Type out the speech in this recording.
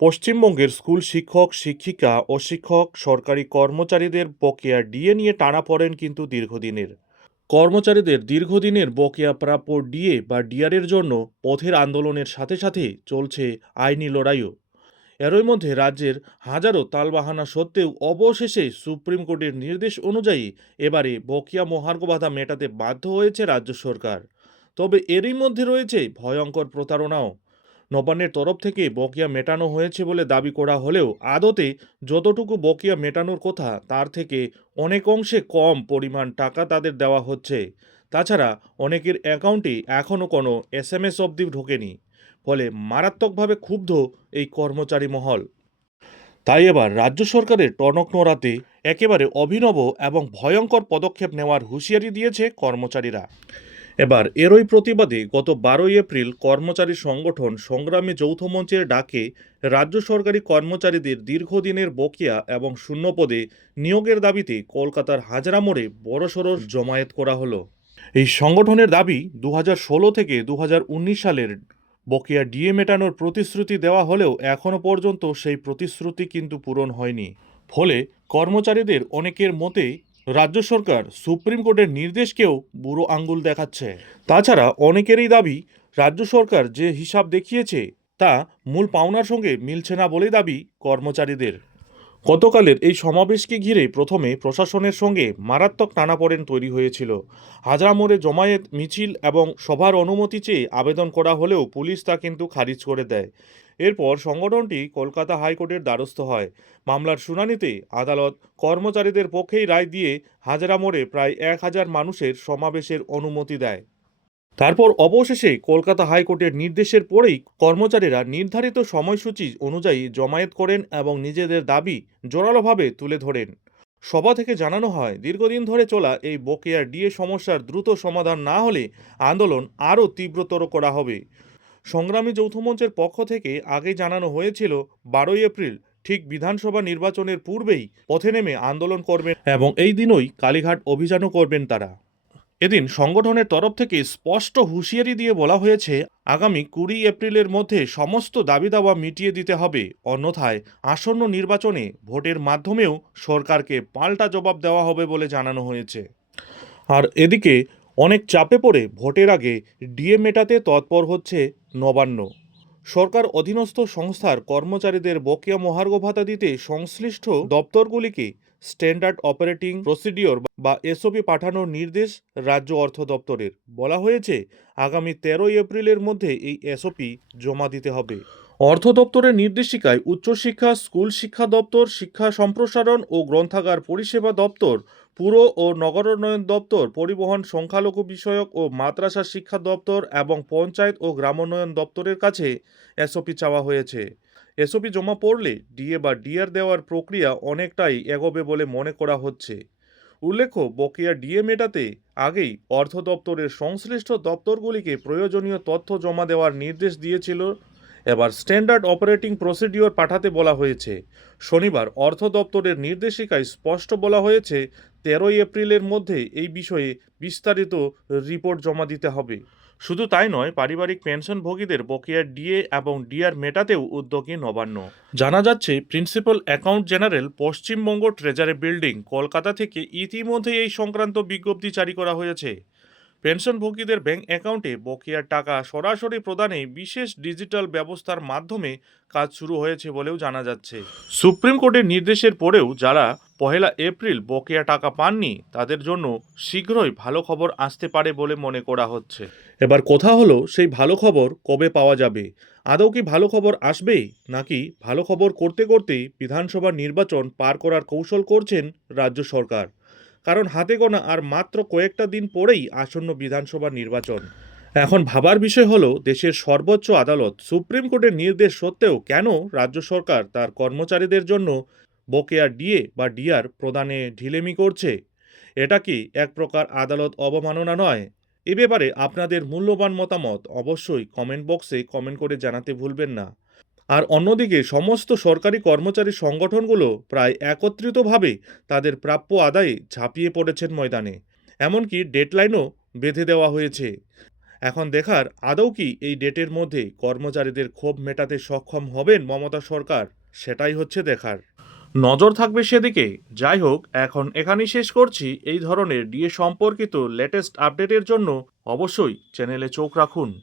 পশ্চিমবঙ্গের স্কুল শিক্ষক, শিক্ষিকা ও শিক্ষক সরকারি কর্মচারীদের বকেয়া ডিএ নিয়ে টানাপোড়েন কিন্তু দীর্ঘদিনের। কর্মচারীদের দীর্ঘদিনের বকেয়া প্রাপ্য ডিএ বা ডিআরের জন্য পথের আন্দোলনের সাথে সাথে চলছে আইনি লড়াইও। এরই মধ্যে রাজ্যের হাজারো তালবাহানা সত্ত্বেও অবশেষে সুপ্রিম কোর্টের নির্দেশ অনুযায়ী এবারে বকেয়া মহার্ঘ ভাতা মেটাতে বাধ্য হয়েছে রাজ্য সরকার। তবে এরই মধ্যে রয়েছে ভয়ঙ্কর প্রতারণাও। নবান্নের তরফ থেকে বকেয়া মেটানো হয়েছে বলে দাবি করা হলেও আদতে যতটুকু বকেয়া মেটানোর কথা তার থেকে অনেক অংশে কম পরিমাণ টাকা তাদের দেওয়া হচ্ছে। তাছাড়া অনেকের অ্যাকাউন্টে এখনও কোনো এসএমএস অবধি ঢোকেনি। ফলে মারাত্মকভাবে ক্ষুব্ধ এই কর্মচারী মহল। তাই এবার রাজ্য সরকারের টনক নড়াতে একেবারে অভিনব এবং ভয়ঙ্কর পদক্ষেপ নেওয়ার হুঁশিয়ারি দিয়েছে কর্মচারীরা। এবার এরই প্রতিবাদে গত 12 এপ্রিল কর্মচারী সংগঠন সংগ্রামী যৌথ মঞ্চের ডাকে রাজ্য সরকারি কর্মচারীদের দীর্ঘদিনের বকেয়া এবং শূন্যপদে নিয়োগের দাবিতে কলকাতার হাজরা মোড়ে বড়সড় জমায়েত করা হলো। এই সংগঠনের দাবি 2016 থেকে 2019 সালের বকেয়া ডিএ মেটানোর প্রতিশ্রুতি দেওয়া হলেও এখনও পর্যন্ত সেই প্রতিশ্রুতি কিন্তু পূরণ হয়নি। ফলে কর্মচারীদের অনেকের মতে রাজ্য সরকার সুপ্রিম কোর্টের নির্দেশকেও বুড়ো আঙ্গুল দেখাচ্ছে। তাছাড়া অনেকেরই দাবি রাজ্য সরকার যে হিসাব দেখিয়েছে তা মূল পাওনার সঙ্গে মিলছে না বলেই দাবি কর্মচারীদের। গতকালের এই সমাবেশকে ঘিরে প্রথমে প্রশাসনের সঙ্গে মারাত্মক টানাপোড়েন তৈরি হয়েছিল। হাজরা মোড়ে জমায়েত, মিছিল এবং সভার অনুমতি চেয়ে আবেদন করা হলেও পুলিশ তা কিন্তু খারিজ করে দেয়। এরপর সংগঠনটি কলকাতা হাইকোর্টের দ্বারস্থ হয়। মামলার শুনানিতে আদালত কর্মচারীদের পক্ষেই রায় দিয়ে হাজরা মোড়ে প্রায় 1000 মানুষের সমাবেশের অনুমতি দেয়। তারপর অবশেষে কলকাতা হাইকোর্টের নির্দেশের পরেই কর্মচারীরা নির্ধারিত সময়সূচি অনুযায়ী জমায়েত করেন এবং নিজেদের দাবি জোরালোভাবে তুলে ধরেন। সভা থেকে জানানো হয়, দীর্ঘদিন ধরে চলা এই বকেয়া ডিএ সমস্যার দ্রুত সমাধান না হলে আন্দোলন আরও তীব্রতর করা হবে। সংগ্রামী যৌথ মঞ্চের পক্ষ থেকে আগেই জানানো হয়েছিল 12 এপ্রিল ঠিক বিধানসভা নির্বাচনের পূর্বেই পথে নেমে আন্দোলন করবেন এবং এই দিনই কালীঘাট অভিযানও করবেন তারা। এদিন সংগঠনের তরফ থেকে স্পষ্ট হুঁশিয়ারি দিয়ে বলা হয়েছে, আগামী 20 এপ্রিলের মধ্যে সমস্ত দাবি দাওয়া মিটিয়ে দিতে হবে, অন্যথায় আসন্ন নির্বাচনে ভোটের মাধ্যমেও সরকারকে পাল্টা জবাব দেওয়া হবে বলে জানানো হয়েছে। আর এদিকে অনেক চাপে পড়ে ভোটের আগে ডিএ মেটাতে তৎপর হচ্ছে নবান্ন। সরকার অধীনস্থ সংস্থার কর্মচারীদের বকেয়া মহার্ঘ ভাতা দিতে সংশ্লিষ্ট দপ্তরগুলিকে স্ট্যান্ডার্ড অপারেটিং প্রসিডিওর বা এসওপি পাঠানোর নির্দেশ রাজ্য অর্থ দপ্তরের। বলা হয়েছে আগামী 13 এপ্রিলের মধ্যে এই এসওপি জমা দিতে হবে। অর্থ দপ্তরের নির্দেশিকায় উচ্চশিক্ষা, স্কুল শিক্ষা দপ্তর, শিক্ষা সম্প্রসারণ ও গ্রন্থাগার পরিষেবা দপ্তর, পুর ও নগরোন্নয়ন দপ্তর, পরিবহন, সংখ্যালঘু বিষয়ক ও মাদ্রাসা শিক্ষা দপ্তর এবং পঞ্চায়েত ও গ্রামোন্নয়ন দপ্তরের কাছে এসওপি চাওয়া হয়েছে। এসওপি জমা পড়লে ডিএ বা ডিআর দেওয়ার প্রক্রিয়া অনেকটাই এগোবে বলে মনে করা হচ্ছে। উল্লেখ্য, বকেয়া ডিএ মেটাতে আগেই অর্থ দপ্তরের সংশ্লিষ্ট দপ্তরগুলিকে প্রয়োজনীয় তথ্য জমা দেওয়ার নির্দেশ দিয়েছিল। এবার স্ট্যান্ডার্ড অপারেটিং প্রসিডিওর পাঠাতে বলা হয়েছে। শনিবার অর্থ দপ্তরের নির্দেশিকায় স্পষ্ট বলা হয়েছে 13 এপ্রিলের মধ্যে এই বিষয়ে বিস্তারিত রিপোর্ট জমা দিতে হবে। শুধু তাই নয়, পারিবারিক পেনশনভোগীদের বকেয়া ডিএ এবং ডিআর মেটাতেও উদ্যোগী নবান্ন। জানা যাচ্ছে principal account general, Paschimbanga treasury building, Kolkata থেকে ইতিমধ্যে এই সংক্রান্ত বিজ্ঞপ্তি জারি করা হয়েছে। পেনশনভোগীদের ব্যাংক অ্যাকাউন্টে বকেয়ার টাকা সরাসরি প্রদানে বিশেষ ডিজিটাল ব্যবস্থার মাধ্যমে কাজ শুরু হয়েছে বলেও জানা যাচ্ছে। সুপ্রিম কোর্টের নির্দেশের পরেও যারা 1 এপ্রিল বকেয়া টাকা পাননি তাদের জন্য শীঘ্রই ভালো খবর আসতে পারে বলে মনে করা হচ্ছে। এবার কথা হলো, সেই ভালো খবর কবে পাওয়া যাবে? আদৌ কি ভালো খবর আসবে, নাকি ভালো খবর করতে করতে বিধানসভা নির্বাচন পার করার কৌশল করছেন রাজ্য সরকার? কারণ হাতে গোনা আর মাত্র কয়েকটা দিন পরেই আসন্ন বিধানসভা নির্বাচন। এখন ভাবার বিষয় হলো, দেশের সর্বোচ্চ আদালত সুপ্রিম কোর্টের নির্দেশ সত্ত্বেও কেন রাজ্য সরকার তার কর্মচারীদের জন্য বকেয়া ডিএ বা ডিআর প্রদানে ঢিলেমি করছে? এটা কি এক প্রকার আদালত অবমাননা নয়? এ ব্যাপারে আপনাদের মূল্যবান মতামত অবশ্যই কমেন্ট বক্সে কমেন্ট করে জানাতে ভুলবেন না। আর অন্যদিকে সমস্ত সরকারি কর্মচারী সংগঠনগুলো প্রায় একত্রিতভাবে তাদের প্রাপ্য আদায়ে ঝাঁপিয়ে পড়েছেন ময়দানে। এমনকি ডেডলাইনও বেঁধে দেওয়া হয়েছে। এখন দেখার আদৌ কি এই ডেটের মধ্যে কর্মচারীদের ক্ষোভ মেটাতে সক্ষম হবেন মমতা সরকার, সেটাই হচ্ছে দেখার। নজর থাকবে সেদিকে। যাই হোক, এখন এখানেই শেষ করছি। এই ধরনের ডিএ সম্পর্কিত লেটেস্ট আপডেটের জন্য অবশ্যই চ্যানেলে চোখ রাখুন।